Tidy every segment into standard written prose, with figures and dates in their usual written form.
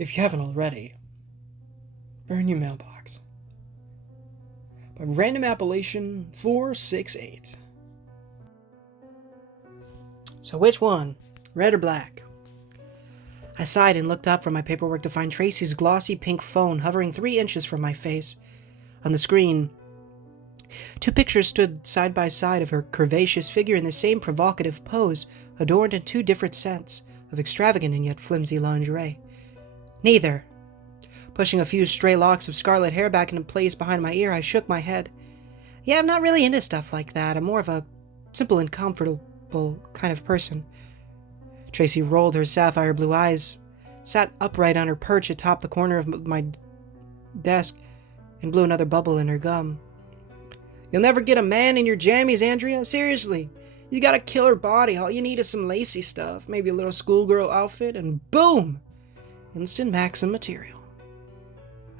if you haven't already, burn your mailbox. By random appellation 468. So which one? Red or black? I sighed and looked up from my paperwork to find Tracy's glossy pink phone hovering 3 inches from my face. On the screen, 2 pictures stood side by side of her curvaceous figure in the same provocative pose, adorned in 2 different sets of extravagant and yet flimsy lingerie. Neither. Pushing a few stray locks of scarlet hair back into place behind my ear, I shook my head. Yeah, I'm not really into stuff like that. I'm more of a simple and comfortable kind of person. Tracy rolled her sapphire blue eyes, sat upright on her perch atop the corner of my desk, and blew another bubble in her gum. You'll never get a man in your jammies, Andrea? Seriously. You got a killer body. All you need is some lacy stuff, maybe a little schoolgirl outfit, and boom! Instant Maxim material.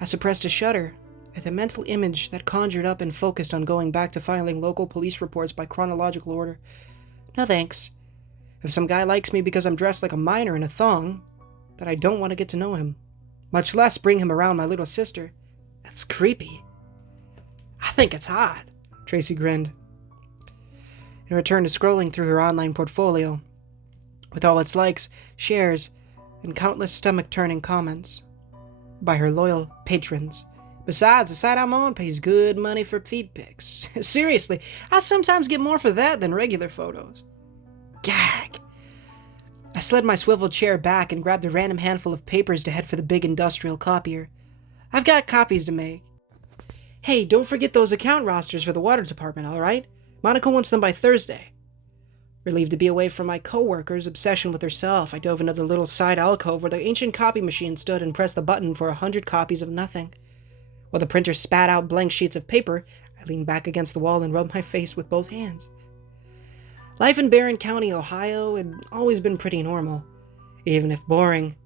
I suppressed a shudder at the mental image that conjured up and focused on going back to filing local police reports by chronological order. No thanks. If some guy likes me because I'm dressed like a minor in a thong, then I don't want to get to know him, much less bring him around my little sister. That's creepy. I think it's hot, Tracy grinned, and returned to scrolling through her online portfolio, with all its likes, shares, and countless stomach-turning comments by her loyal patrons. Besides, the site I'm on pays good money for feed pics. Seriously, I sometimes get more for that than regular photos. Gag. I slid my swivel chair back and grabbed a random handful of papers to head for the big industrial copier. I've got copies to make. Hey, don't forget those account rosters for the water department, alright? Monica wants them by Thursday. Relieved to be away from my co-worker's obsession with herself, I dove into the little side alcove where the ancient copy machine stood and pressed the button for 100 copies of nothing. While the printer spat out blank sheets of paper, I leaned back against the wall and rubbed my face with both hands. Life in Barron County, Ohio, had always been pretty normal, even if boring.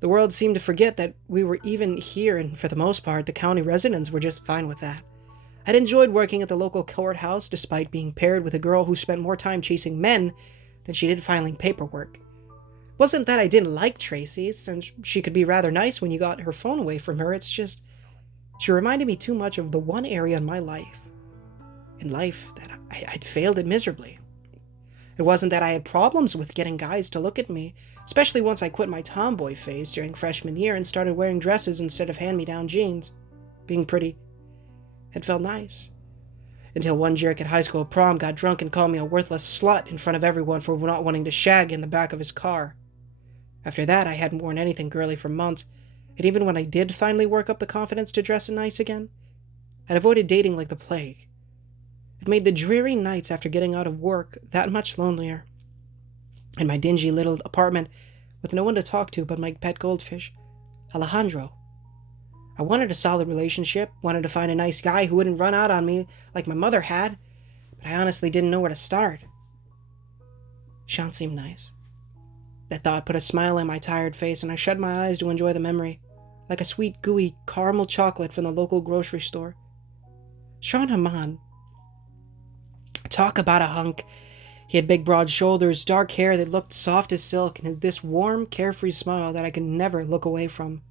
The world seemed to forget that we were even here, and for the most part, the county residents were just fine with that. I'd enjoyed working at the local courthouse despite being paired with a girl who spent more time chasing men than she did filing paperwork. It wasn't that I didn't like Tracy, since she could be rather nice when you got her phone away from her. It's just, she reminded me too much of the one area in my life, that I'd failed at miserably. It wasn't that I had problems with getting guys to look at me, especially once I quit my tomboy phase during freshman year and started wearing dresses instead of hand-me-down jeans. Being pretty had felt nice. Until one jerk at high school prom got drunk and called me a worthless slut in front of everyone for not wanting to shag in the back of his car. After that, I hadn't worn anything girly for months, and even when I did finally work up the confidence to dress nice again, I'd avoided dating like the plague. It made the dreary nights after getting out of work that much lonelier. In my dingy little apartment, with no one to talk to but my pet goldfish, Alejandro. I wanted a solid relationship, wanted to find a nice guy who wouldn't run out on me like my mother had, but I honestly didn't know where to start. Sean seemed nice. That thought put a smile on my tired face, and I shut my eyes to enjoy the memory, like a sweet, gooey caramel chocolate from the local grocery store. Sean Haman. Talk about a hunk. He had big, broad shoulders, dark hair that looked soft as silk, and this warm, carefree smile that I could never look away from.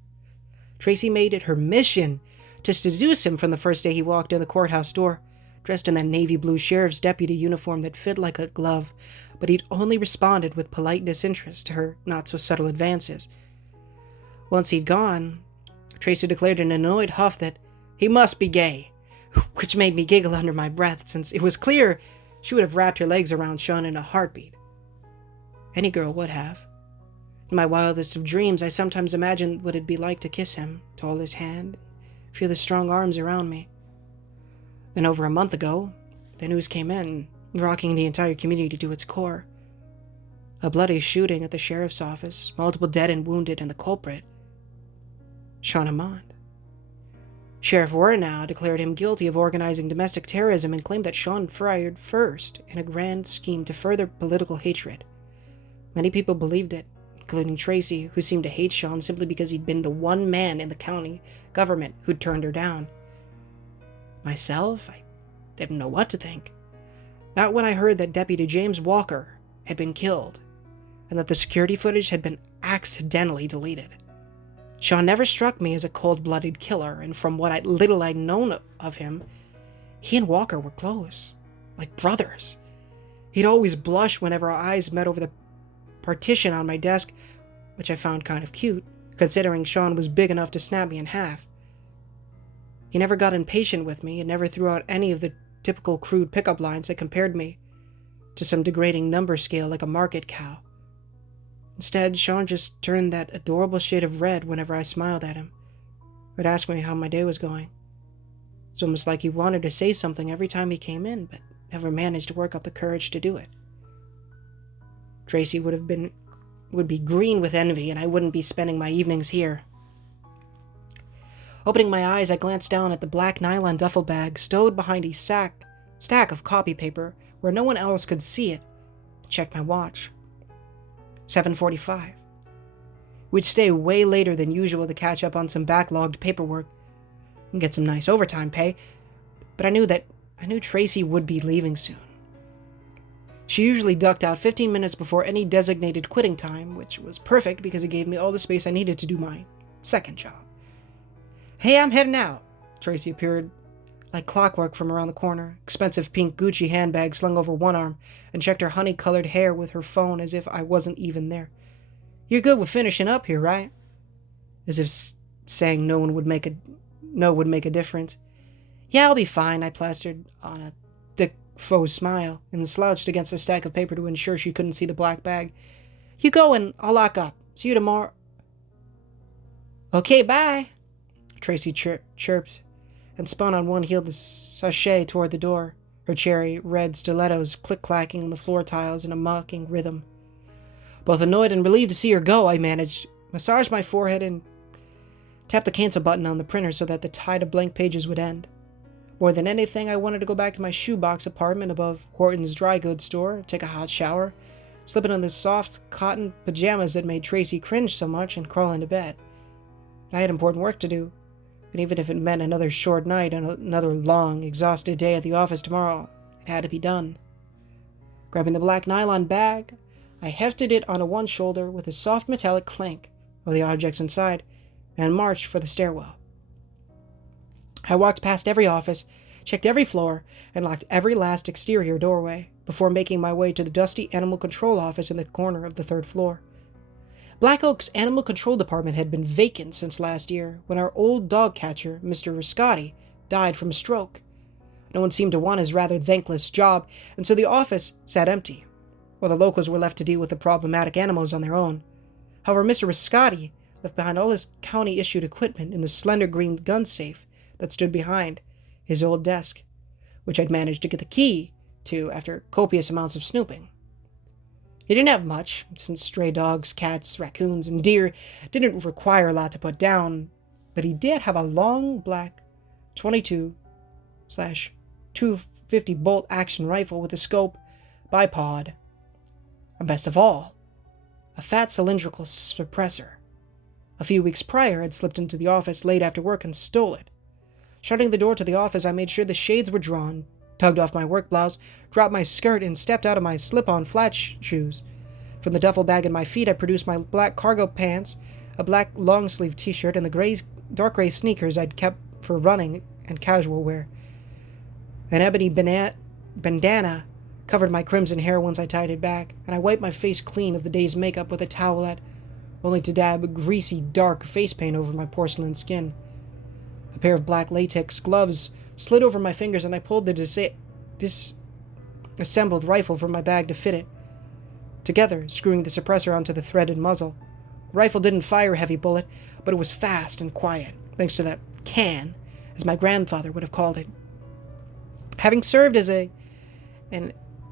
Tracy made it her mission to seduce him from the first day he walked in the courthouse door, dressed in that navy blue sheriff's deputy uniform that fit like a glove, but he'd only responded with polite disinterest to her not-so-subtle advances. Once he'd gone, Tracy declared in an annoyed huff that he must be gay, which made me giggle under my breath, since it was clear she would have wrapped her legs around Sean in a heartbeat. Any girl would have. In my wildest of dreams, I sometimes imagined what it'd be like to kiss him, to hold his hand, feel his strong arms around me. Then over a month ago, the news came in, rocking the entire community to its core. A bloody shooting at the sheriff's office, multiple dead and wounded, and the culprit, Sean Amand. Sheriff Warnow declared him guilty of organizing domestic terrorism and claimed that Sean fired first in a grand scheme to further political hatred. Many people believed it, including Tracy, who seemed to hate Sean simply because he'd been the one man in the county government who'd turned her down. Myself, I didn't know what to think. Not when I heard that Deputy James Walker had been killed, and that the security footage had been accidentally deleted. Sean never struck me as a cold-blooded killer, and from what little I'd known of him, he and Walker were close, like brothers. He'd always blush whenever our eyes met over the partition on my desk, which I found kind of cute, considering Sean was big enough to snap me in half. He never got impatient with me and never threw out any of the typical crude pickup lines that compared me to some degrading number scale like a market cow. Instead, Sean just turned that adorable shade of red whenever I smiled at him. He'd ask me how my day was going. It's almost like he wanted to say something every time he came in, but never managed to work up the courage to do it. Tracy would be green with envy, and I wouldn't be spending my evenings here. Opening my eyes, I glanced down at the black nylon duffel bag stowed behind a stack of copy paper where no one else could see it, and checked my watch. 7:45. We'd stay way later than usual to catch up on some backlogged paperwork and get some nice overtime pay, but I knew Tracy would be leaving soon. She usually ducked out 15 minutes before any designated quitting time, which was perfect because it gave me all the space I needed to do my second job. "Hey, I'm heading out." Tracy appeared like clockwork from around the corner, expensive pink Gucci handbag slung over one arm, and checked her honey-colored hair with her phone as if I wasn't even there. "You're good with finishing up here, right?" As if saying no would make a difference. "Yeah, I'll be fine," I plastered on a thick faux smile and slouched against a stack of paper to ensure she couldn't see the black bag. "You go and I'll lock up. See you tomorrow." "Okay, bye," Tracy chirped, and spun on one heel to sashay toward the door, her cherry red stilettos click-clacking on the floor tiles in a mocking rhythm. Both annoyed and relieved to see her go, I managed, massaged my forehead, and tapped the cancel button on the printer so that the tide of blank pages would end. More than anything, I wanted to go back to my shoebox apartment above Horton's dry goods store, take a hot shower, slip into the soft cotton pajamas that made Tracy cringe so much, and crawl into bed. I had important work to do, and even if it meant another short night and another long, exhausted day at the office tomorrow, it had to be done. Grabbing the black nylon bag, I hefted it onto one shoulder with a soft metallic clank of the objects inside, and marched for the stairwell. I walked past every office, checked every floor, and locked every last exterior doorway before making my way to the dusty animal control office in the corner of the third floor. Black Oak's animal control department had been vacant since last year, when our old dog catcher, Mr. Riscotti, died from a stroke. No one seemed to want his rather thankless job, and so the office sat empty, while the locals were left to deal with the problematic animals on their own. However, Mr. Riscotti left behind all his county-issued equipment in the slender green gun safe that stood behind his old desk, which I'd managed to get the key to after copious amounts of snooping. He didn't have much, since stray dogs, cats, raccoons, and deer didn't require a lot to put down, but he did have a long black 22/250 bolt action rifle with a scope, bipod, and best of all, a fat cylindrical suppressor. A few weeks prior, I'd slipped into the office late after work and stole it. Shutting the door to the office, I made sure the shades were drawn, tugged off my work blouse, dropped my skirt, and stepped out of my slip-on flat shoes. From the duffel bag at my feet, I produced my black cargo pants, a black long-sleeve t-shirt, and the dark gray sneakers I'd kept for running and casual wear. An ebony bandana covered my crimson hair once I tied it back, and I wiped my face clean of the day's makeup with a towelette, only to dab greasy, dark face paint over my porcelain skin. A pair of black latex gloves slid over my fingers, and I pulled the disassembled rifle from my bag to fit it together, screwing the suppressor onto the threaded muzzle. The rifle didn't fire a heavy bullet, but it was fast and quiet, thanks to the can, as my grandfather would have called it. Having served as an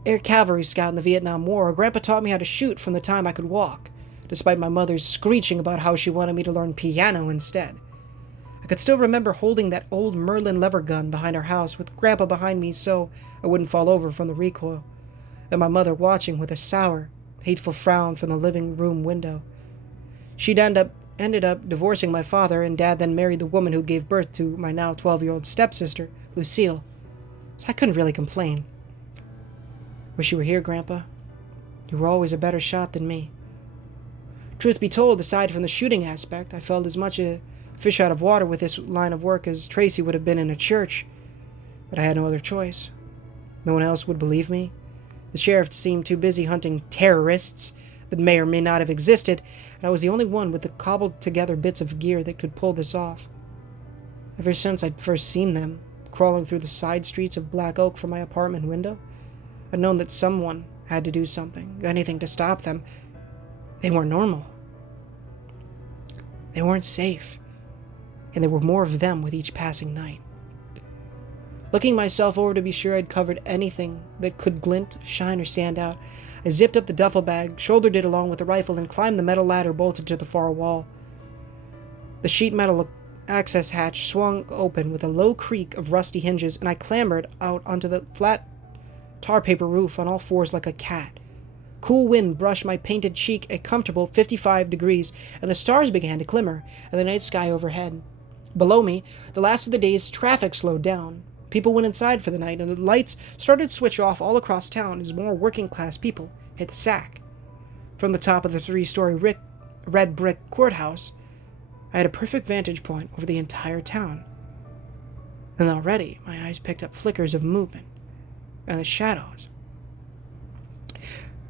air cavalry scout in the Vietnam War, Grandpa taught me how to shoot from the time I could walk, despite my mother's screeching about how she wanted me to learn piano instead. I could still remember holding that old Merlin lever gun behind our house, with Grandpa behind me so I wouldn't fall over from the recoil, and my mother watching with a sour, hateful frown from the living room window. She'd ended up divorcing my father, and Dad then married the woman who gave birth to my now 12-year-old stepsister, Lucille, so I couldn't really complain. "Wish you were here, Grandpa. You were always a better shot than me." Truth be told, aside from the shooting aspect, I felt as much a fish out of water with this line of work as Tracy would have been in a church. But I had no other choice. No one else would believe me. The sheriff seemed too busy hunting terrorists that may or may not have existed, and I was the only one with the cobbled-together bits of gear that could pull this off. Ever since I'd first seen them, crawling through the side streets of Black Oak from my apartment window, I'd known that someone had to do something, anything to stop them. They weren't normal. They weren't safe, and there were more of them with each passing night. Looking myself over to be sure I'd covered anything that could glint, shine, or stand out, I zipped up the duffel bag, shouldered it along with the rifle, and climbed the metal ladder bolted to the far wall. The sheet metal access hatch swung open with a low creak of rusty hinges, and I clambered out onto the flat tar paper roof on all fours like a cat. Cool wind brushed my painted cheek a comfortable 55 degrees, and the stars began to glimmer in the night sky overhead. Below me, the last of the day's traffic slowed down. People went inside for the night, and the lights started to switch off all across town as more working-class people hit the sack. From the top of the 3-story red brick courthouse, I had a perfect vantage point over the entire town. And already, my eyes picked up flickers of movement and the shadows.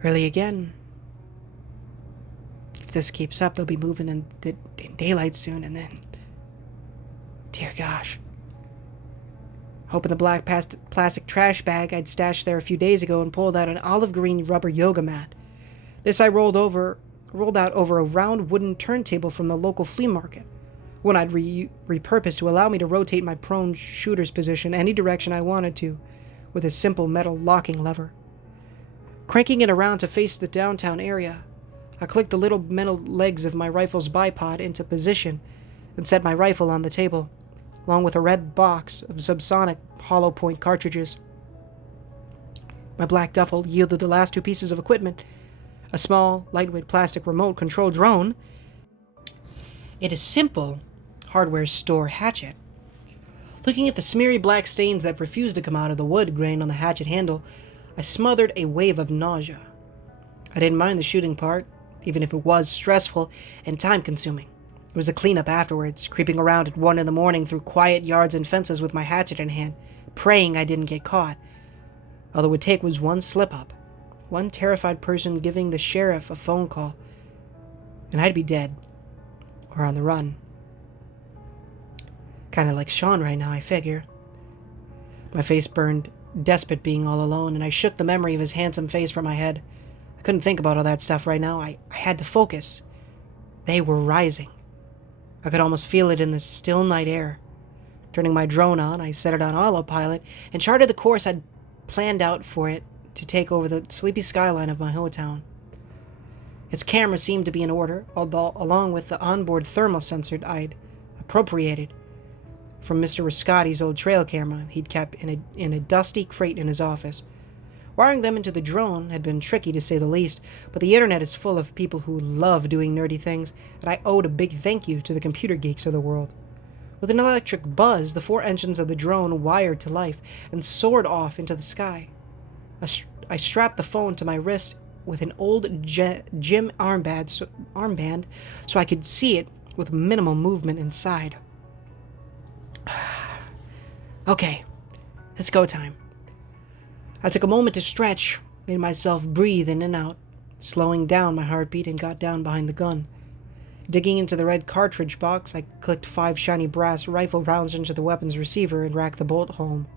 Early again. If this keeps up, they'll be moving in daylight soon, and then... Dear gosh. Opened the black plastic trash bag I'd stashed there a few days ago and pulled out an olive green rubber yoga mat. This I rolled out over a round wooden turntable from the local flea market, one I'd repurposed to allow me to rotate my prone shooter's position any direction I wanted to, with a simple metal locking lever. Cranking it around to face the downtown area, I clicked the little metal legs of my rifle's bipod into position and set my rifle on the table, along with a red box of subsonic hollow point cartridges. My black duffel yielded the last 2 pieces of equipment: a small, lightweight plastic remote-controlled drone and a simple hardware store hatchet. Looking at the smeary black stains that refused to come out of the wood grain on the hatchet handle, I smothered a wave of nausea. I didn't mind the shooting part, even if it was stressful and time-consuming. It was a cleanup afterwards, creeping around at 1 a.m. through quiet yards and fences with my hatchet in hand, praying I didn't get caught. All it would take was one slip-up, one terrified person giving the sheriff a phone call, and I'd be dead, or on the run. Kinda like Sean right now, I figure. My face burned, despot being all alone, and I shook the memory of his handsome face from my head. I couldn't think about all that stuff right now. I had to focus. They were rising. I could almost feel it in the still night air. Turning my drone on, I set it on autopilot and charted the course I'd planned out for it to take over the sleepy skyline of my hometown. Its camera seemed to be in order, although along with the onboard thermal sensor I'd appropriated from Mr. Riscotti's old trail camera he'd kept in a dusty crate in his office. Wiring them into the drone had been tricky, to say the least, but the internet is full of people who love doing nerdy things, and I owed a big thank you to the computer geeks of the world. With an electric buzz, the 4 engines of the drone wired to life and soared off into the sky. I strapped the phone to my wrist with an old gym armband so I could see it with minimal movement inside. Okay, it's go time. I took a moment to stretch, made myself breathe in and out, slowing down my heartbeat, and got down behind the gun. Digging into the red cartridge box, I clicked 5 shiny brass rifle rounds into the weapon's receiver and racked the bolt home.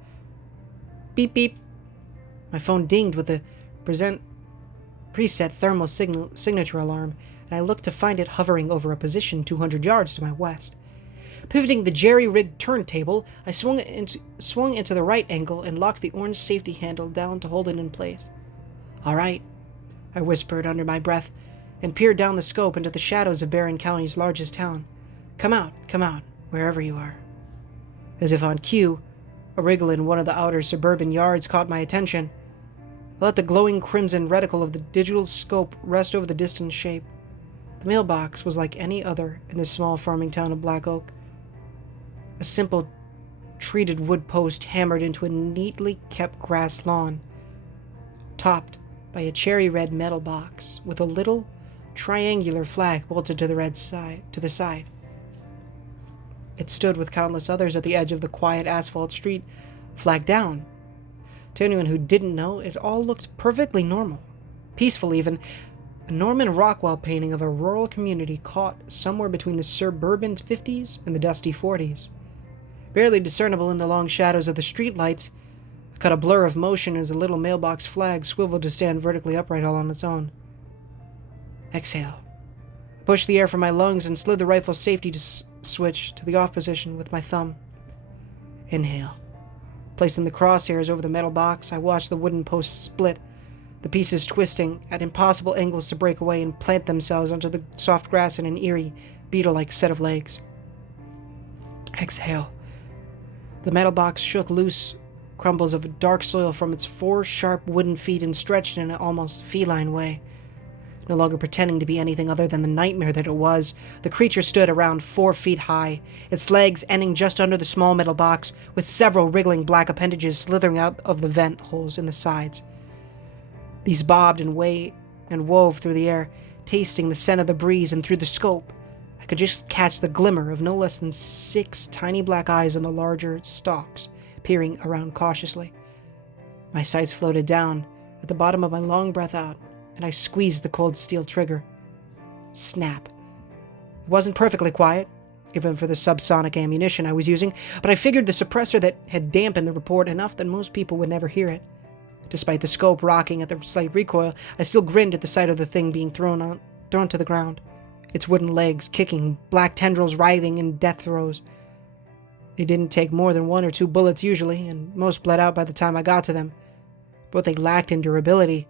Beep beep. My phone dinged with the preset thermal signature alarm, and I looked to find it hovering over a position 200 yards to my west. Pivoting the jerry-rigged turntable, I swung into the right angle and locked the orange safety handle down to hold it in place. "All right," I whispered under my breath, and peered down the scope into the shadows of Barron County's largest town. Come out, wherever you are." As if on cue, a wriggle in one of the outer suburban yards caught my attention. I let the glowing crimson reticle of the digital scope rest over the distant shape. The mailbox was like any other in the small farming town of Black Oak. A simple treated wood post hammered into a neatly kept grass lawn, topped by a cherry red metal box with a little triangular flag bolted to the side. It stood with countless others at the edge of the quiet asphalt street, flag down. To anyone who didn't know, it all looked perfectly normal. Peaceful even. A Norman Rockwell painting of a rural community caught somewhere between the suburban 50s and the dusty 40s. Barely discernible in the long shadows of the streetlights, I caught a blur of motion as a little mailbox flag swiveled to stand vertically upright all on its own. Exhale. I pushed the air from my lungs and slid the rifle's safety switch to the off position with my thumb. Inhale. Placing the crosshairs over the metal box, I watched the wooden posts split, the pieces twisting at impossible angles to break away and plant themselves onto the soft grass in an eerie, beetle-like set of legs. Exhale. The metal box shook loose crumbles of dark soil from its 4 sharp wooden feet and stretched in an almost feline way. No longer pretending to be anything other than the nightmare that it was, the creature stood around 4 feet high, its legs ending just under the small metal box, with several wriggling black appendages slithering out of the vent holes in the sides. These bobbed and wove through the air, tasting the scent of the breeze, and through the scope, I could just catch the glimmer of no less than 6 tiny black eyes on the larger stalks, peering around cautiously. My sights floated down at the bottom of my long breath out, and I squeezed the cold steel trigger. Snap. It wasn't perfectly quiet, even for the subsonic ammunition I was using, but I figured the suppressor that had dampened the report enough that most people would never hear it. Despite the scope rocking at the slight recoil, I still grinned at the sight of the thing being thrown to the ground, its wooden legs kicking, black tendrils writhing in death throes. They didn't take more than 1 or 2 bullets usually, and most bled out by the time I got to them. But what they lacked in durability,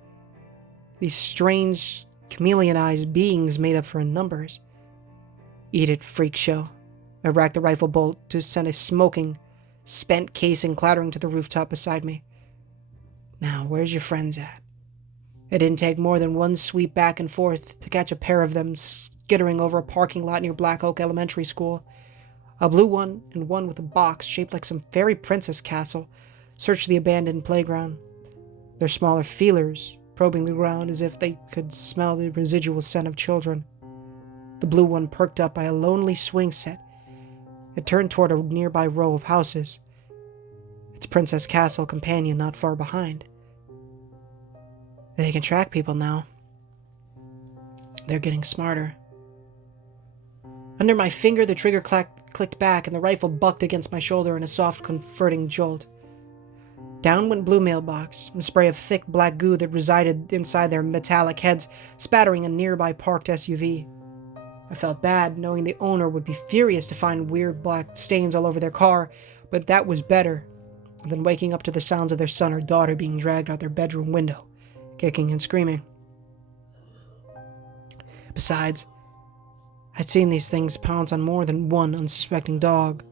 these strange, chameleonized beings made up for numbers. Eat it, freak show. I racked the rifle bolt to send a smoking, spent casing clattering to the rooftop beside me. Now, where's your friends at? It didn't take more than 1 sweep back and forth to catch a pair of them skittering over a parking lot near Black Oak Elementary School. A blue one and one with a box shaped like some fairy princess castle searched the abandoned playground, their smaller feelers probing the ground as if they could smell the residual scent of children. The blue one perked up by a lonely swing set. It turned toward a nearby row of houses, its Princess Castle companion not far behind. They can track people now. They're getting smarter. Under my finger, the trigger clicked back, and the rifle bucked against my shoulder in a soft, comforting jolt. Down went blue mailbox, a spray of thick black goo that resided inside their metallic heads, spattering a nearby parked SUV. I felt bad, knowing the owner would be furious to find weird black stains all over their car, but that was better than waking up to the sounds of their son or daughter being dragged out their bedroom window, kicking and screaming. Besides, I'd seen these things pounce on more than one unsuspecting dog,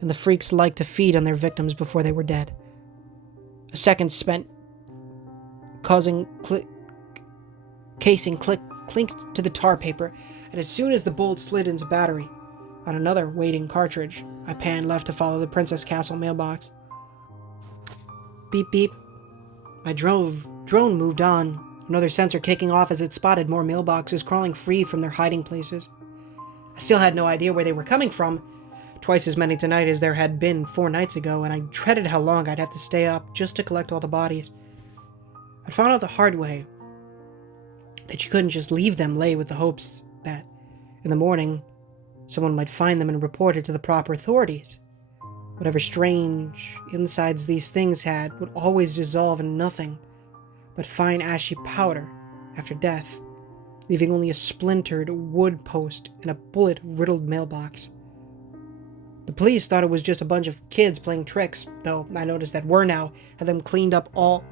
and the freaks liked to feed on their victims before they were dead. A second spent causing casing clinked to the tar paper, and as soon as the bolt slid into battery, on another waiting cartridge, I panned left to follow the Princess Castle mailbox. Beep beep. My drone moved on, another sensor kicking off as it spotted more mailboxes crawling free from their hiding places. I still had no idea where they were coming from, twice as many tonight as there had been 4 nights ago, and I dreaded how long I'd have to stay up just to collect all the bodies. I found out the hard way that you couldn't just leave them lay with the hopes that, in the morning, someone might find them and report it to the proper authorities. Whatever strange insides these things had would always dissolve in nothing but fine ashy powder after death, leaving only a splintered wood post and a bullet-riddled mailbox. The police thought it was just a bunch of kids playing tricks, though I noticed that Wernow had them cleaned up all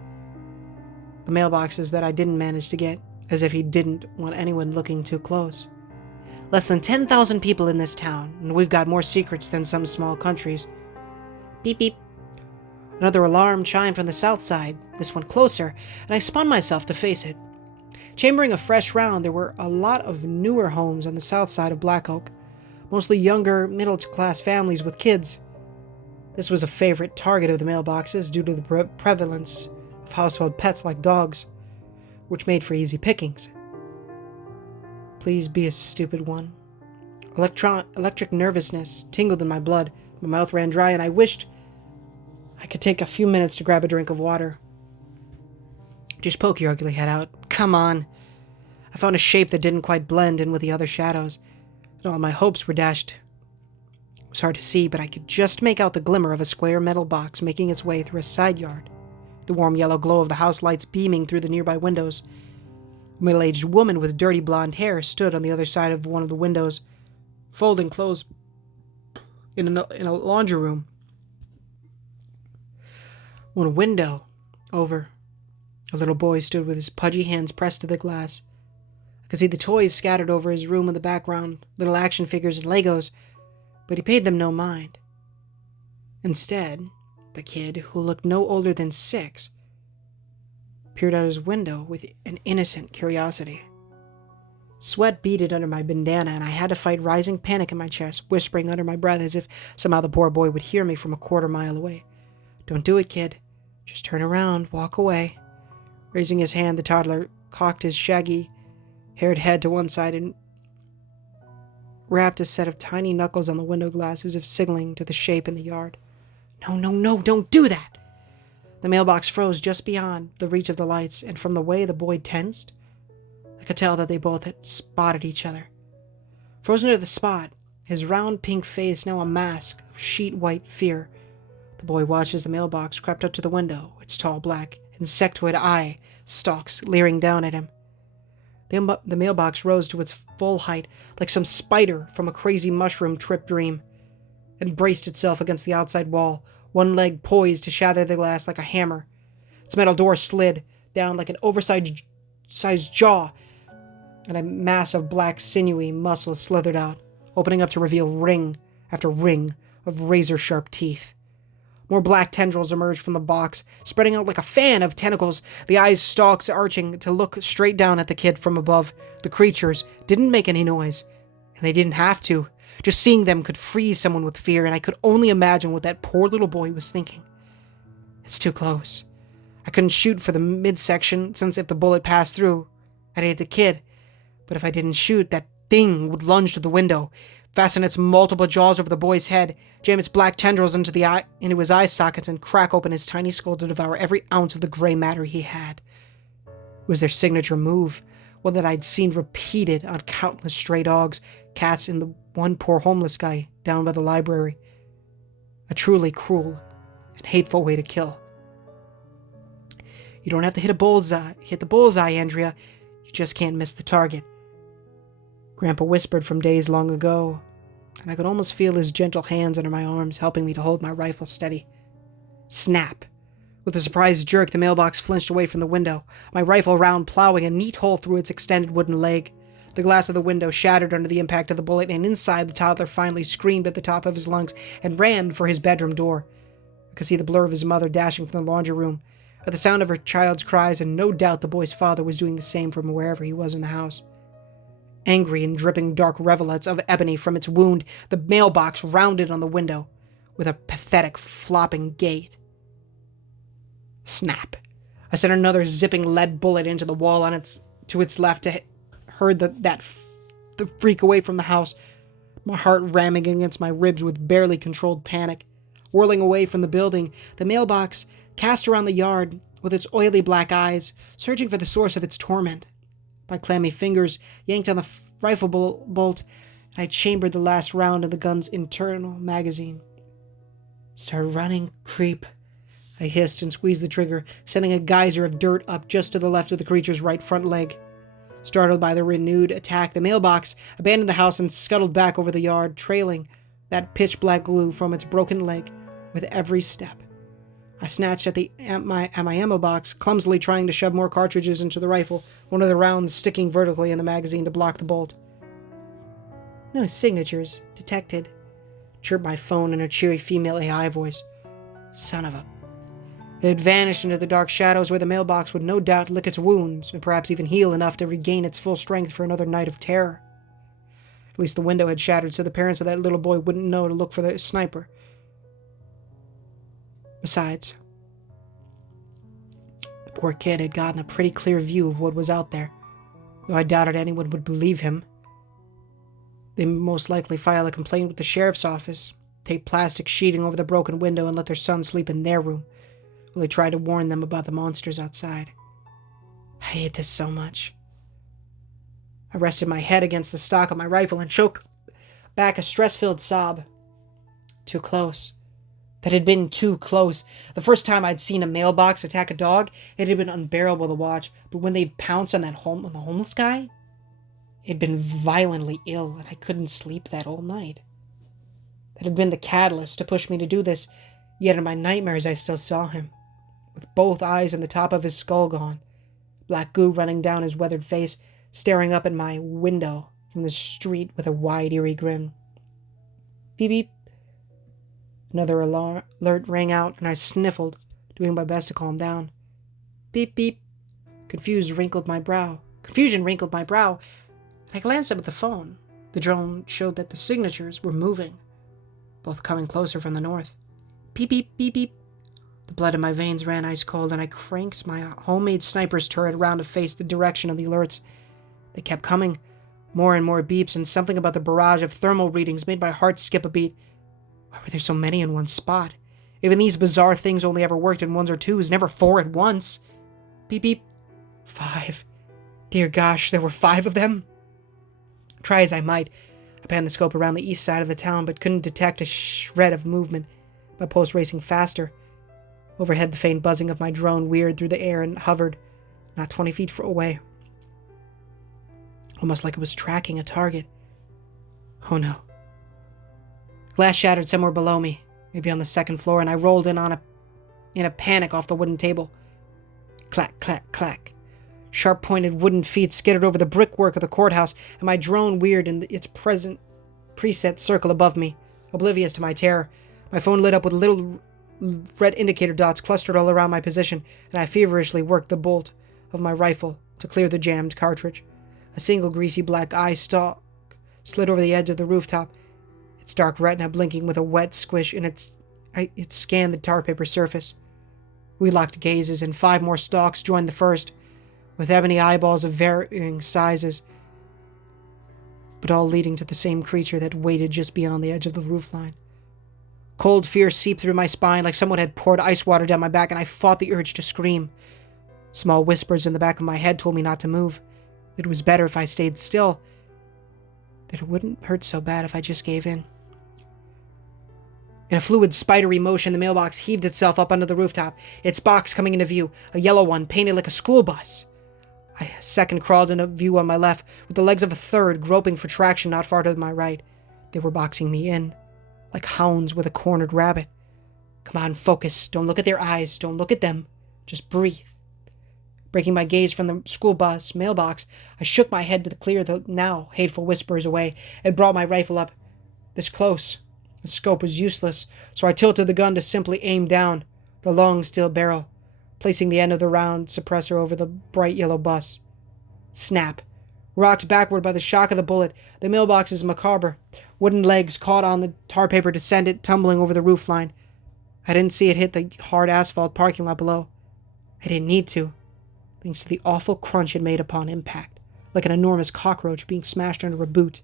the mailboxes that I didn't manage to get, as if he didn't want anyone looking too close. Less than 10,000 people in this town, and we've got more secrets than some small countries. Beep beep. Another alarm chimed from the south side, this one closer, and I spun myself to face it. Chambering a fresh round, there were a lot of newer homes on the south side of Black Oak, mostly younger, middle-class families with kids. This was a favorite target of the mailboxes due to the prevalence of household pets like dogs, which made for easy pickings. Please be a stupid one. Electric nervousness tingled in my blood. My mouth ran dry, and I wished I could take a few minutes to grab a drink of water. Just poke your ugly head out. Come on. I found a shape that didn't quite blend in with the other shadows, and all my hopes were dashed. It was hard to see, but I could just make out the glimmer of a square metal box making its way through a side yard. The warm yellow glow of the house lights beaming through the nearby windows. A middle-aged woman with dirty blonde hair stood on the other side of one of the windows, folding clothes in a laundry room. One window over, a little boy stood with his pudgy hands pressed to the glass. I could see the toys scattered over his room in the background, little action figures and Legos, but he paid them no mind. Instead, the kid, who looked no older than 6, peered out his window with an innocent curiosity. Sweat beaded under my bandana, and I had to fight rising panic in my chest, whispering under my breath as if somehow the poor boy would hear me from a quarter mile away. Don't do it, kid. Just turn around, walk away. Raising his hand, the toddler cocked his shaggy haired head to one side and rapped a set of tiny knuckles on the window glass as if signaling to the shape in the yard. No, don't do that! The mailbox froze just beyond the reach of the lights, and from the way the boy tensed, I could tell that they both had spotted each other. Frozen to the spot, his round pink face now a mask of sheet-white fear, the boy watched as the mailbox crept up to the window, its tall black, insectoid eye stalks leering down at him. The mailbox rose to its full height, like some spider from a crazy mushroom trip dream, and braced itself against the outside wall, one leg poised to shatter the glass like a hammer. Its metal door slid down like an oversized jaw, and a mass of black sinewy muscle slithered out, opening up to reveal ring after ring of razor-sharp teeth. More black tendrils emerged from the box, spreading out like a fan of tentacles, the eyes stalks arching to look straight down at the kid from above. The creatures didn't make any noise, and they didn't have to. Just seeing them could freeze someone with fear, and I could only imagine what that poor little boy was thinking. It's too close. I couldn't shoot for the midsection, since if the bullet passed through, I'd hit the kid. But if I didn't shoot, that thing would lunge to the window, fasten its multiple jaws over the boy's head, jam its black tendrils into his eye sockets, and crack open his tiny skull to devour every ounce of the gray matter he had. It was their signature move, one that I'd seen repeated on countless stray dogs, cats, and the one poor homeless guy down by the library. A truly cruel and hateful way to kill. You don't have to hit the bullseye, Andrea. You just can't miss the target. Grandpa whispered from days long ago, and I could almost feel his gentle hands under my arms, helping me to hold my rifle steady. Snap! With a surprised jerk, the mailbox flinched away from the window, my rifle round plowing a neat hole through its extended wooden leg. The glass of the window shattered under the impact of the bullet, and inside the toddler finally screamed at the top of his lungs and ran for his bedroom door. I could see the blur of his mother dashing from the laundry room, at the sound of her child's cries, and no doubt the boy's father was doing the same from wherever he was in the house. Angry and dripping dark rivulets of ebony from its wound, the mailbox rounded on the window with a pathetic flopping gait. Snap! I sent another zipping lead bullet into the wall to its left to herd the freak away from the house, my heart ramming against my ribs with barely controlled panic. Whirling away from the building, the mailbox cast around the yard with its oily black eyes, searching for the source of its torment. My clammy fingers yanked on the rifle bolt, and I chambered the last round in the gun's internal magazine. Start running, creep, I hissed and squeezed the trigger, sending a geyser of dirt up just to the left of the creature's right front leg. Startled by the renewed attack, the mailbox abandoned the house and scuttled back over the yard, trailing that pitch-black glue from its broken leg with every step. I snatched at my ammo box, clumsily trying to shove more cartridges into the rifle, one of the rounds sticking vertically in the magazine to block the bolt. No signatures detected, chirped my phone in a cheery female AI voice. Son of a... It had vanished into the dark shadows where the mailbox would no doubt lick its wounds and perhaps even heal enough to regain its full strength for another night of terror. At least the window had shattered so the parents of that little boy wouldn't know to look for the sniper. Besides, the poor kid had gotten a pretty clear view of what was out there. though I doubted anyone would believe him. They most likely file a complaint with the sheriff's office, tape plastic sheeting over the broken window, and let their son sleep in their room, while they try to warn them about the monsters outside. I hate this so much. I rested my head against the stock of my rifle and choked back a stress-filled sob. Too close. That had been too close. The first time I'd seen a mailbox attack a dog, it had been unbearable to watch, but when they'd pounced on the homeless guy, it'd been violently ill, and I couldn't sleep that whole night. That had been the catalyst to push me to do this, yet in my nightmares I still saw him, with both eyes and the top of his skull gone, black goo running down his weathered face, staring up at my window from the street with a wide, eerie grin. Beep beep. Another alert rang out, and I sniffled, doing my best to calm down. Beep beep. Confusion wrinkled my brow, and I glanced up at the phone. The drone showed that the signatures were moving, both coming closer from the north. Beep beep beep beep. The blood in my veins ran ice cold, and I cranked my homemade sniper's turret around to face the direction of the alerts. They kept coming, more and more beeps, and something about the barrage of thermal readings made my heart skip a beat. Why were there so many in one spot? Even these bizarre things only ever worked in ones or twos, never 4 at once. Beep beep. 5. Dear gosh, there were 5 of them. Try as I might, I panned the scope around the east side of the town, but couldn't detect a shred of movement, my pulse racing faster. Overhead, the faint buzzing of my drone weird through the air and hovered, not 20 feet away. Almost like it was tracking a target. Oh no. Glass shattered somewhere below me, maybe on the second floor, and I rolled in a panic off the wooden table. Clack, clack, clack. Sharp-pointed wooden feet skittered over the brickwork of the courthouse, and my drone whirred in its preset circle above me, oblivious to my terror. My phone lit up with little red indicator dots clustered all around my position, and I feverishly worked the bolt of my rifle to clear the jammed cartridge. A single greasy black eye stalk slid over the edge of the rooftop, its dark retina blinking with a wet squish, and it scanned the tar paper surface. We locked gazes, and 5 more stalks joined the first, with ebony eyeballs of varying sizes, but all leading to the same creature that waited just beyond the edge of the roofline. Cold fear seeped through my spine like someone had poured ice water down my back, and I fought the urge to scream. Small whispers in the back of my head told me not to move, that it was better if I stayed still, that it wouldn't hurt so bad if I just gave in. In a fluid, spidery motion, the mailbox heaved itself up onto the rooftop, its box coming into view, a yellow one painted like a school bus. A second crawled into view on my left, with the legs of a third groping for traction not far to my right. They were boxing me in, like hounds with a cornered rabbit. Come on, focus. Don't look at their eyes. Don't look at them. Just breathe. Breaking my gaze from the school bus mailbox, I shook my head to clear the now hateful whispers away and brought my rifle up. This close, the scope was useless, so I tilted the gun to simply aim down, the long steel barrel, placing the end of the round suppressor over the bright yellow bus. Snap. Rocked backward by the shock of the bullet, the mailbox's macabre wooden legs caught on the tar paper to send it tumbling over the roofline. I didn't see it hit the hard asphalt parking lot below. I didn't need to, thanks to the awful crunch it made upon impact, like an enormous cockroach being smashed under a boot.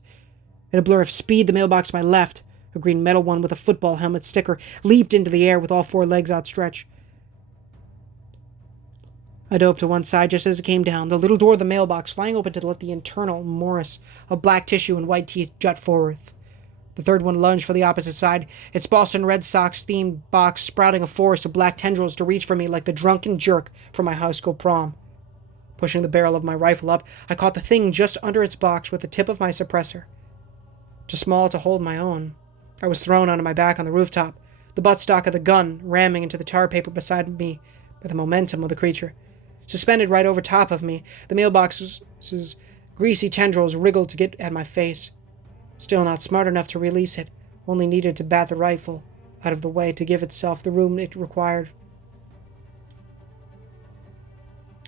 In a blur of speed, the mailbox to my left, a green metal one with a football helmet sticker, leaped into the air with all 4 legs outstretched. I dove to one side just as it came down, the little door of the mailbox flying open to let the internal morass of black tissue and white teeth jut forward. The third one lunged for the opposite side, its Boston Red Sox-themed box sprouting a forest of black tendrils to reach for me like the drunken jerk from my high school prom. Pushing the barrel of my rifle up, I caught the thing just under its box with the tip of my suppressor. Too small to hold my own, I was thrown onto my back on the rooftop, the buttstock of the gun ramming into the tar paper beside me by the momentum of the creature. Suspended right over top of me, the mailbox's greasy tendrils wriggled to get at my face. Still not smart enough to release it, only needed to bat the rifle out of the way to give itself the room it required.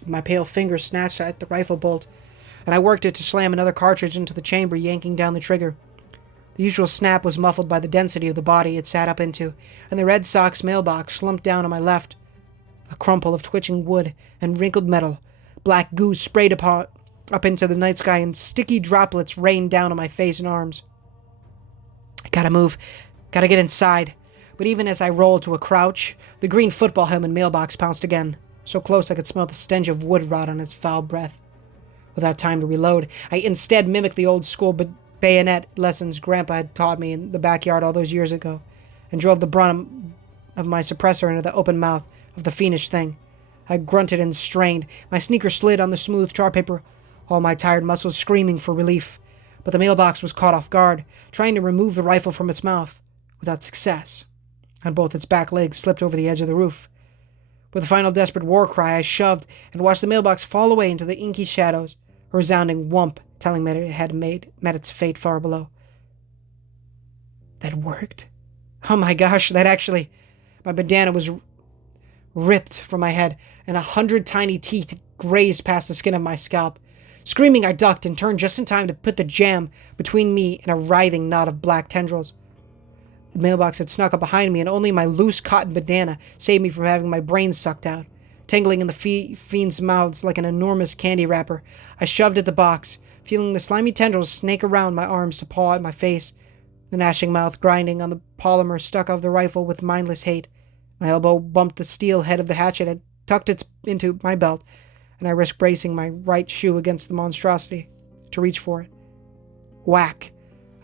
My pale fingers snatched at the rifle bolt, and I worked it to slam another cartridge into the chamber, yanking down the trigger. The usual snap was muffled by the density of the body it sat up into, and the Red Sox mailbox slumped down on my left. A crumple of twitching wood and wrinkled metal, black goo sprayed upon up into the night sky, and sticky droplets rained down on my face and arms. I gotta move. Gotta get inside. But even as I rolled to a crouch, the green football helmet mailbox pounced again, so close I could smell the stench of wood rot on its foul breath. Without time to reload, I instead mimicked the old school bayonet lessons Grandpa had taught me in the backyard all those years ago, and drove the brunt of my suppressor into the open mouth of the fiendish thing. I grunted and strained. My sneaker slid on the smooth tar paper, all my tired muscles screaming for relief. But the mailbox was caught off guard, trying to remove the rifle from its mouth, without success, and both its back legs slipped over the edge of the roof. With a final desperate war cry, I shoved and watched the mailbox fall away into the inky shadows, a resounding whump telling me that it had met its fate far below. That worked. Oh my gosh, my bandana was ripped from my head, and 100 tiny teeth grazed past the skin of my scalp. Screaming, I ducked and turned just in time to put the jam between me and a writhing knot of black tendrils. The mailbox had snuck up behind me, and only my loose cotton bandana saved me from having my brains sucked out. Tangling in the fiend's mouths like an enormous candy wrapper, I shoved at the box, feeling the slimy tendrils snake around my arms to paw at my face, the gnashing mouth grinding on the polymer stuck of the rifle with mindless hate. My elbow bumped the steel head of the hatchet and tucked it into my belt, and I risked bracing my right shoe against the monstrosity to reach for it. Whack!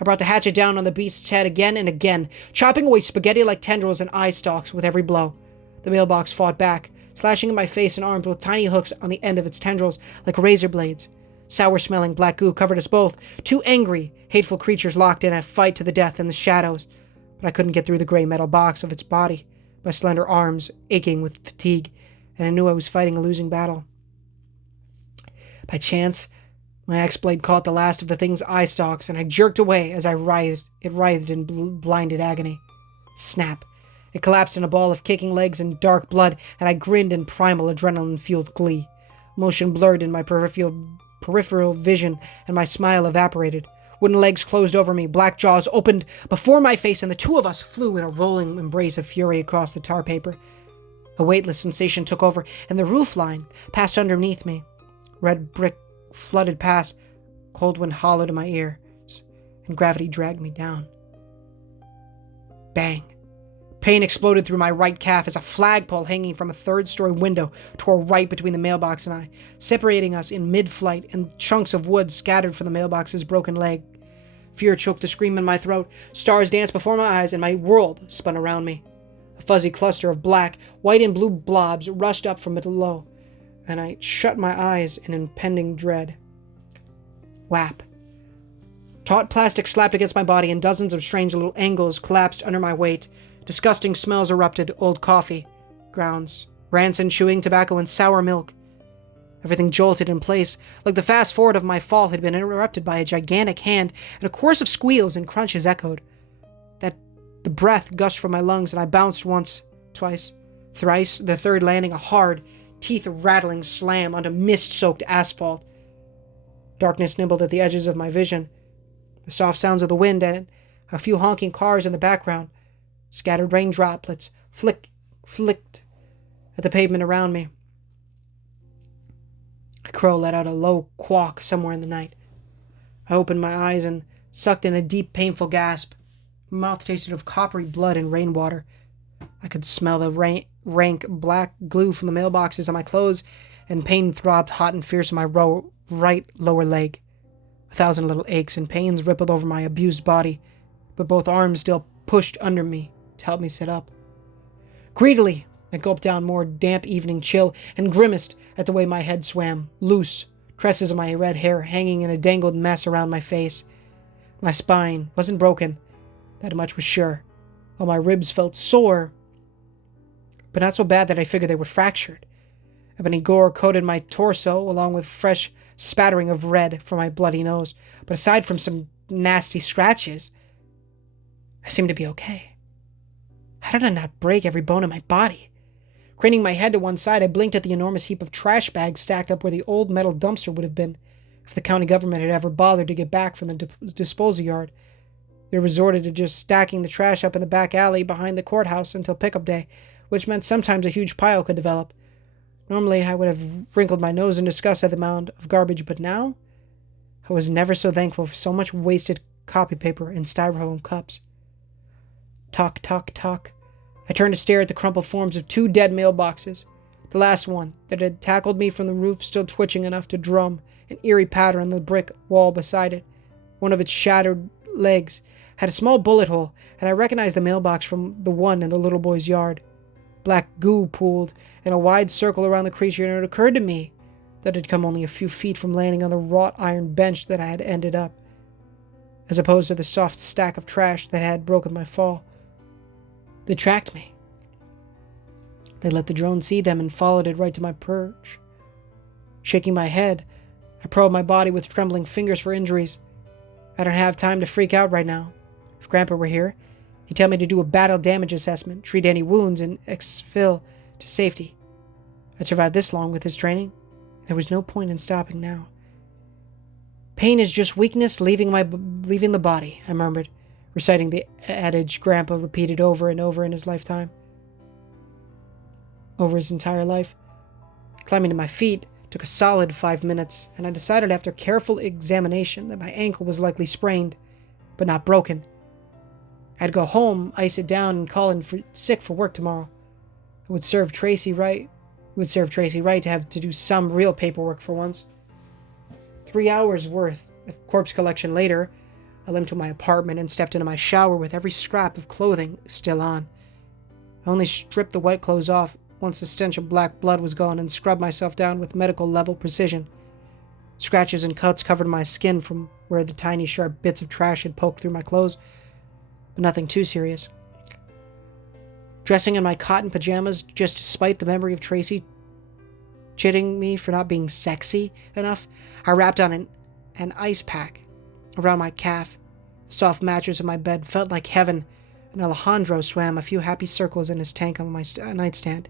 I brought the hatchet down on the beast's head again and again, chopping away spaghetti-like tendrils and eye stalks with every blow. The mailbox fought back, slashing at my face and arms with tiny hooks on the end of its tendrils like razor blades. Sour-smelling black goo covered us both, two angry, hateful creatures locked in a fight to the death in the shadows. But I couldn't get through the gray metal box of its body, my slender arms aching with fatigue, and I knew I was fighting a losing battle. By chance, my axe blade caught the last of the thing's eye stalks, and I jerked away as it writhed in blinded agony. Snap! It collapsed in a ball of kicking legs and dark blood, and I grinned in primal adrenaline-fueled glee. Motion blurred in my peripheral vision, and my smile evaporated. Wooden legs closed over me, black jaws opened before my face, and the two of us flew in a rolling embrace of fury across the tar paper. A weightless sensation took over, and the roofline passed underneath me. Red brick flooded past, cold wind hollowed in my ears, and gravity dragged me down. Bang! Pain exploded through my right calf as a flagpole hanging from a third-story window tore right between the mailbox and I, separating us in mid-flight, and chunks of wood scattered from the mailbox's broken leg. Fear choked the scream in my throat, stars danced before my eyes, and my world spun around me. A fuzzy cluster of black, white, and blue blobs rushed up from below, and I shut my eyes in impending dread. Whap! Taut plastic slapped against my body, and dozens of strange little angles collapsed under my weight. Disgusting smells erupted: old coffee, grounds, rancid chewing tobacco, and sour milk. Everything jolted in place, like the fast forward of my fall had been interrupted by a gigantic hand, and a chorus of squeals and crunches echoed. The breath gushed from my lungs, and I bounced once, twice, thrice, the third landing a hard, teeth-rattling slam onto mist-soaked asphalt. Darkness nibbled at the edges of my vision. The soft sounds of the wind and a few honking cars in the background. Scattered rain droplets flicked at the pavement around me. A crow let out a low quawk somewhere in the night. I opened my eyes and sucked in a deep, painful gasp. My mouth tasted of coppery blood and rainwater. I could smell the rank black glue from the mailboxes on my clothes, and pain throbbed hot and fierce in my right lower leg. 1,000 little aches and pains rippled over my abused body, but both arms still pushed under me to help me sit up. Greedily, I gulped down more damp evening chill and grimaced at the way my head swam, loose, tresses of my red hair hanging in a dangled mess around my face. My spine wasn't broken, that much was sure, while my ribs felt sore, but not so bad that I figured they were fractured. Ebony gore coated my torso, along with fresh spattering of red from my bloody nose, but aside from some nasty scratches, I seemed to be okay. How did I not break every bone in my body? Craning my head to one side, I blinked at the enormous heap of trash bags stacked up where the old metal dumpster would have been if the county government had ever bothered to get back from the disposal yard. They resorted to just stacking the trash up in the back alley behind the courthouse until pickup day, which meant sometimes a huge pile could develop. Normally, I would have wrinkled my nose in disgust at the amount of garbage, but now, I was never so thankful for so much wasted copy paper and styrofoam cups. Tock, tock, tock. I turned to stare at the crumpled forms of 2 dead mailboxes. The last one, that had tackled me from the roof, still twitching enough to drum an eerie patter on the brick wall beside it. One of its shattered legs had a small bullet hole, and I recognized the mailbox from the one in the little boy's yard. Black goo pooled in a wide circle around the creature, and it occurred to me that it had come only a few feet from landing on the wrought iron bench that I had ended up, as opposed to the soft stack of trash that had broken my fall. They tracked me. They let the drone see them and followed it right to my perch. Shaking my head, I probed my body with trembling fingers for injuries. I don't have time to freak out right now. If Grandpa were here, he'd tell me to do a battle damage assessment, treat any wounds, and exfil to safety. I'd survived this long with his training. There was no point in stopping now. Pain is just weakness leaving the body, I murmured, reciting the adage Grandpa repeated over and over in his lifetime. Over his entire life. Climbing to my feet took a solid 5 minutes, and I decided after careful examination that my ankle was likely sprained, but not broken. I'd go home, ice it down, and call in sick for work tomorrow. It would serve Tracy right. It would serve Tracy right to have to do some real paperwork for once. 3 hours worth of corpse collection later, I limped to my apartment and stepped into my shower with every scrap of clothing still on. I only stripped the wet clothes off once the stench of black blood was gone and scrubbed myself down with medical-level precision. Scratches and cuts covered my skin from where the tiny sharp bits of trash had poked through my clothes, but nothing too serious. Dressing in my cotton pajamas just to spite the memory of Tracy chiding me for not being sexy enough, I wrapped on an ice pack around my calf. The soft mattress of my bed felt like heaven, and Alejandro swam a few happy circles in his tank on my nightstand,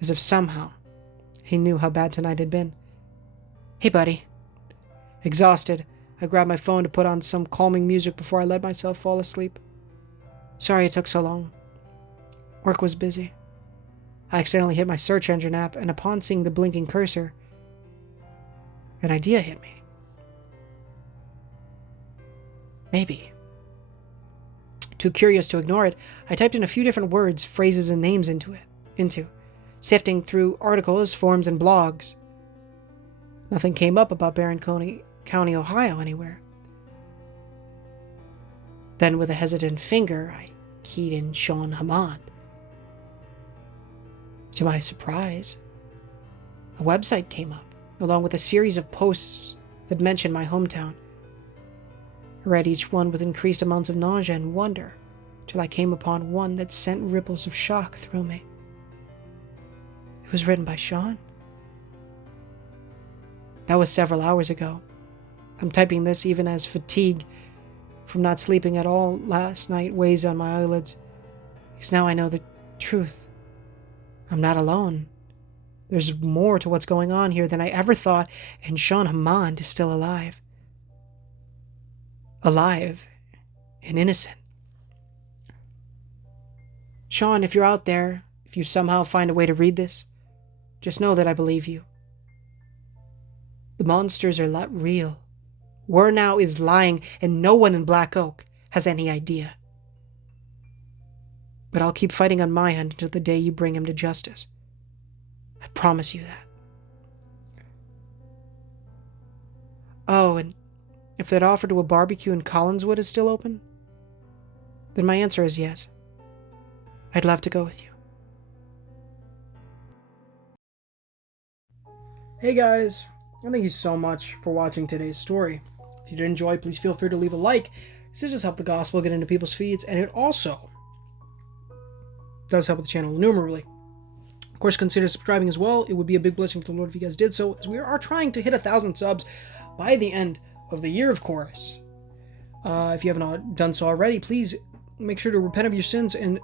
as if somehow he knew how bad tonight had been. "Hey, buddy." Exhausted, I grabbed my phone to put on some calming music before I let myself fall asleep. Sorry it took so long. Work was busy. I accidentally hit my search engine app, and upon seeing the blinking cursor, an idea hit me. Maybe. Too curious to ignore it, I typed in a few different words, phrases, and names into, sifting through articles, forums, and blogs. Nothing came up about Barron County, Ohio anywhere. Then, with a hesitant finger, I keyed in Sean Hammond. To my surprise, a website came up, along with a series of posts that mentioned my hometown. I read each one with increased amounts of nausea and wonder, till I came upon one that sent ripples of shock through me. It was written by Sean. That was several hours ago. I'm typing this even as fatigue from not sleeping at all last night weighs on my eyelids, because now I know the truth. I'm not alone. There's more to what's going on here than I ever thought, and Sean Hammond is still alive. Alive and innocent. Sean, if you're out there, if you somehow find a way to read this, just know that I believe you. The monsters are not real. Wernow is lying, and no one in Black Oak has any idea. But I'll keep fighting on my end until the day you bring him to justice. I promise you that. Oh, and if that offer to a barbecue in Collinswood is still open, then my answer is yes. I'd love to go with you. Hey guys, and thank you so much for watching today's story. If you did enjoy, please feel free to leave a like. This just helps the gospel get into people's feeds, and it also does help the channel innumerably. Of course, consider subscribing as well. It would be a big blessing for the Lord if you guys did so, as we are trying to hit 1,000 subs by the end of the year, of course. If you haven't done so already, please make sure to repent of your sins and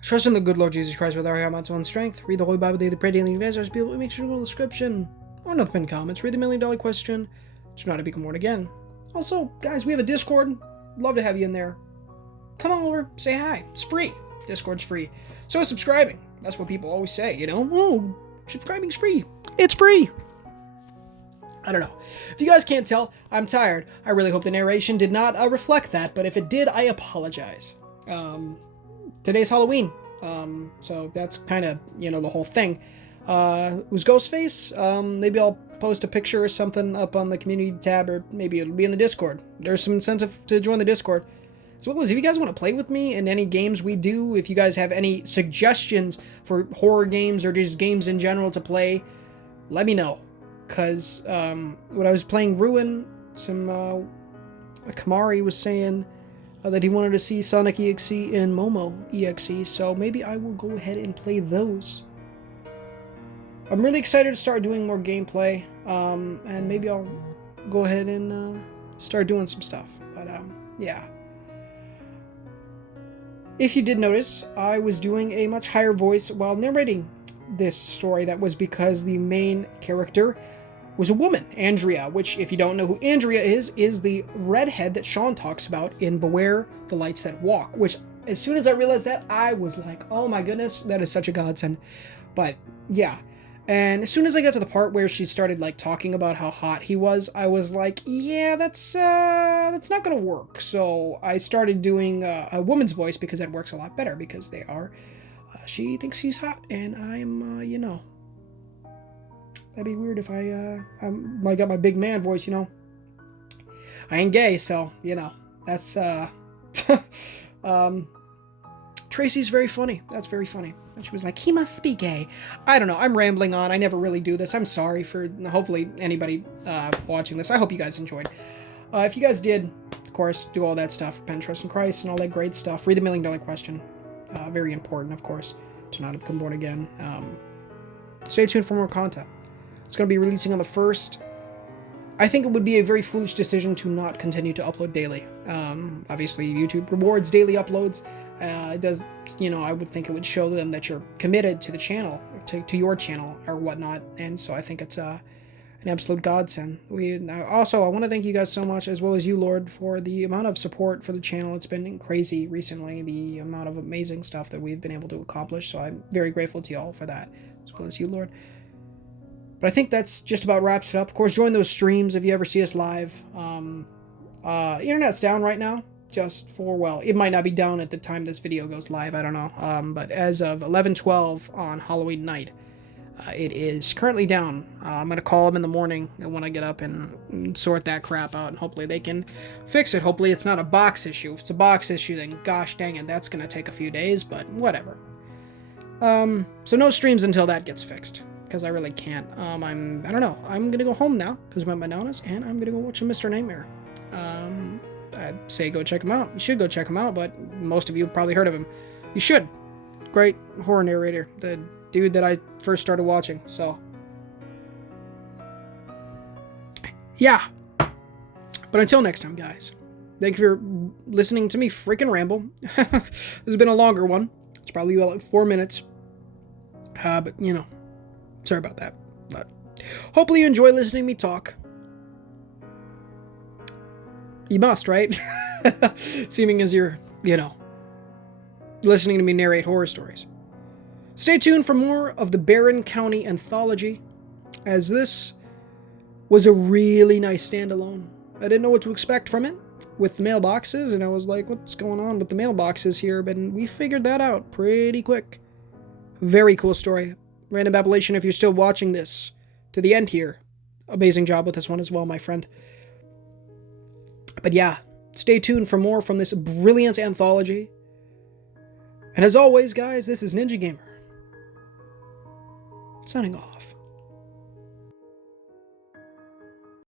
trust in the good Lord Jesus Christ with our amounts of own strength. Read the Holy Bible daily, pray daily, evangelize people. Make sure to go to the description or in the pinned comments. Read the $1 million question. Do not to become born again. Also, guys, we have a Discord. Love to have you in there. come on over, say hi. It's free. Discord's free. So is subscribing. That's what people always say, you know? Oh, subscribing's free. It's free. I don't know. If you guys can't tell, I'm tired. I really hope the narration did not reflect that, but if it did, I apologize. Today's Halloween, so that's kind of, you know, the whole thing. It was Ghostface. Maybe I'll post a picture or something up on the community tab, or maybe it'll be in the Discord. There's some incentive to join the Discord. As well as if you guys want to play with me in any games we do, if you guys have any suggestions for horror games or just games in general to play, let me know. Because when I was playing Ruin, Kamari was saying that he wanted to see Sonic EXE and Momo EXE, so maybe I will go ahead and play those. I'm really excited to start doing more gameplay, and maybe I'll go ahead and start doing some stuff. But yeah. If you did notice, I was doing a much higher voice while narrating this story. That was because the main character was a woman, Andrea, which, if you don't know who Andrea is the redhead that Sean talks about in Beware the Lights That Walk, which, as soon as I realized that, I was like, oh my goodness, that is such a godsend. But, yeah. And as soon as I got to the part where she started, like, talking about how hot he was, I was like, yeah, that's not gonna work. So I started doing a woman's voice, because that works a lot better, because they are, she thinks he's hot, and I'm, you know, that'd be weird if I got my big man voice, you know. I ain't gay, so, you know, that's, Tracy's very funny. That's very funny. And she was like, he must be gay. I don't know. I'm rambling on. I never really do this. I'm sorry for, hopefully, anybody watching this. I hope you guys enjoyed. If you guys did, of course, do all that stuff, repent, trust in Christ, and all that great stuff. Read the $1 Million Question. Very important, of course, to not have become born again. Stay tuned for more content. It's going to be releasing on the 1st. I think it would be a very foolish decision to not continue to upload daily. Obviously, YouTube rewards daily uploads. It does, you know, I would think it would show them that you're committed to the channel, to your channel or whatnot. And so I think it's an absolute godsend. I want to thank you guys so much, as well as you, Lord, for the amount of support for the channel. It's been crazy recently, the amount of amazing stuff that we've been able to accomplish. So I'm very grateful to y'all for that, as well as you, Lord. But I think that's just about wraps it up. Of course, join those streams if you ever see us live. Internet's down right now, just for, well, it might not be down at the time this video goes live, I don't know. But as of 11:12 on Halloween night, it is currently down. I'm going to call them in the morning when I get up and sort that crap out, and hopefully they can fix it. Hopefully it's not a box issue. If it's a box issue, then gosh dang it, that's going to take a few days, but whatever. So no streams until that gets fixed, because I really can't. I don't know. I'm going to go home now, because I'm at my Nanas, and I'm going to go watch Mr. Nightmare. I'd say go check him out. You should go check him out, but most of you have probably heard of him. You should. Great horror narrator. The dude that I first started watching, so. Yeah. But until next time, guys. Thank you for listening to me freaking ramble. This has been a longer one. It's probably about like 4 minutes. But, you know. Sorry about that. But hopefully you enjoy listening to me talk. You must, right? Seeming as you're, you know, listening to me narrate horror stories. Stay tuned for more of the Barron County Anthology, as this was a really nice standalone. I didn't know what to expect from it with the mailboxes, and I was like, what's going on with the mailboxes here? But we figured that out pretty quick. Very cool story. Random Appellation, if you're still watching this to the end here, amazing job with this one as well, my friend. But yeah, stay tuned for more from this brilliant anthology. And as always, guys, this is Ninja Gamer, signing off.